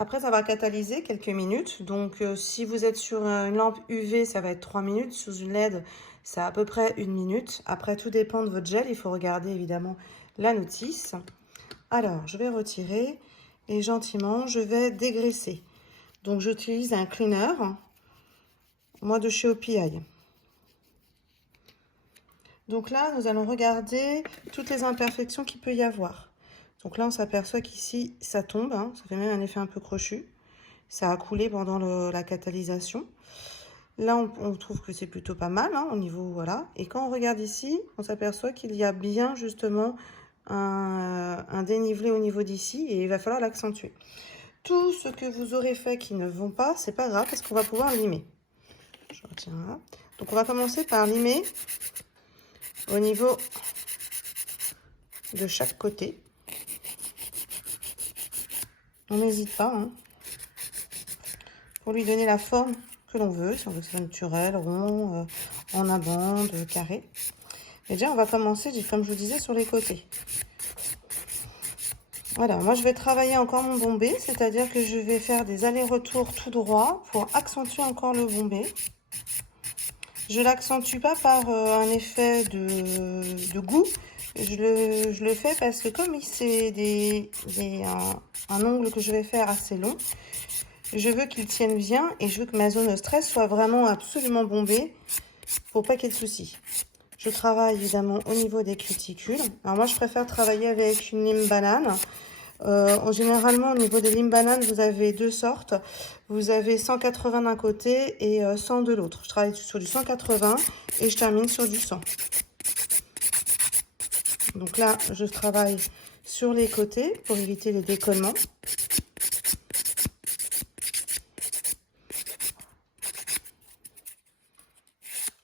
Après, ça va catalyser quelques minutes. Donc, si vous êtes sur une lampe UV, ça va être 3 minutes. Sous une LED, c'est à peu près 1 minute. Après, tout dépend de votre gel. Il faut regarder évidemment la notice. Alors, je vais retirer et gentiment, je vais dégraisser. Donc, j'utilise un cleaner, moi de chez OPI. Donc là, nous allons regarder toutes les imperfections qu'il peut y avoir. Donc là, on s'aperçoit qu'ici, ça tombe, hein, ça fait même un effet un peu crochu. Ça a coulé pendant la catalysation. Là, on trouve que c'est plutôt pas mal, hein, au niveau, voilà. Et quand on regarde ici, on s'aperçoit qu'il y a bien, justement, un dénivelé au niveau d'ici, et il va falloir l'accentuer. Tout ce que vous aurez fait qui ne vont pas, c'est pas grave, parce qu'on va pouvoir limer. Je retiens là. Donc, on va commencer par limer au niveau de chaque côté. On n'hésite pas, hein, pour lui donner la forme que l'on veut, si on veut que ce soit naturel, rond, en abande, carré. Et déjà, on va commencer, comme je vous disais, sur les côtés. Voilà, moi je vais travailler encore mon bombé, c'est-à-dire que je vais faire des allers-retours tout droit pour accentuer encore le bombé. Je l'accentue pas par un effet de goût, je le fais parce que comme c'est un ongle que je vais faire assez long, je veux qu'il tienne bien et je veux que ma zone de stress soit vraiment absolument bombée pour pas qu'il y ait de soucis. Je travaille évidemment au niveau des cuticules. Alors moi je préfère travailler avec une lime banane. Généralement au niveau des limes bananes vous avez deux sortes. Vous avez 180 d'un côté et 100 de l'autre. Je travaille sur du 180 et je termine sur du 100. Donc là je travaille sur les côtés pour éviter les décollements.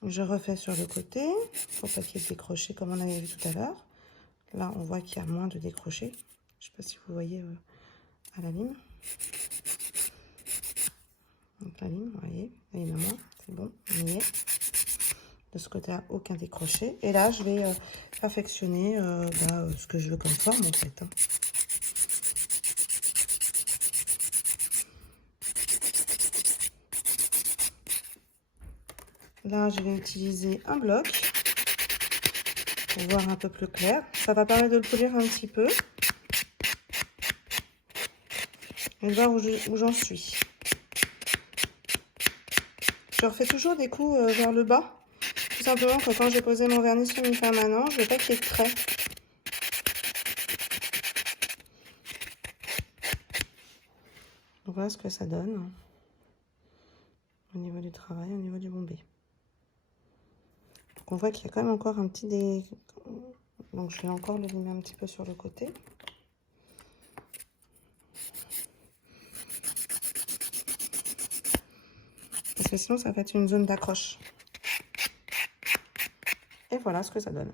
Je refais sur le côté pour pas qu'il y ait de décroché comme on avait vu tout à l'heure. Là, on voit qu'il y a moins de décrochés. Je ne sais pas si vous voyez à la lime. Donc la lime, vous voyez, là, il y en a moins. C'est bon, on y est. De ce côté-là, aucun décroché. Et là, je vais perfectionner ce que je veux comme forme, en fait. Hein. Là, je vais utiliser un bloc pour voir un peu plus clair. Ça va permettre de le polir un petit peu. Et de voir où j'en suis. Je refais toujours des coups vers le bas. Tout simplement que quand j'ai posé mon vernis semi-permanent, je ne veux pas qu'il y ait de trait. Donc voilà ce que ça donne au niveau du travail, au niveau du bombé. Donc on voit qu'il y a quand même encore un petit Donc je vais encore le limer un petit peu sur le côté. Parce que sinon ça va être une zone d'accroche. Et voilà ce que ça donne.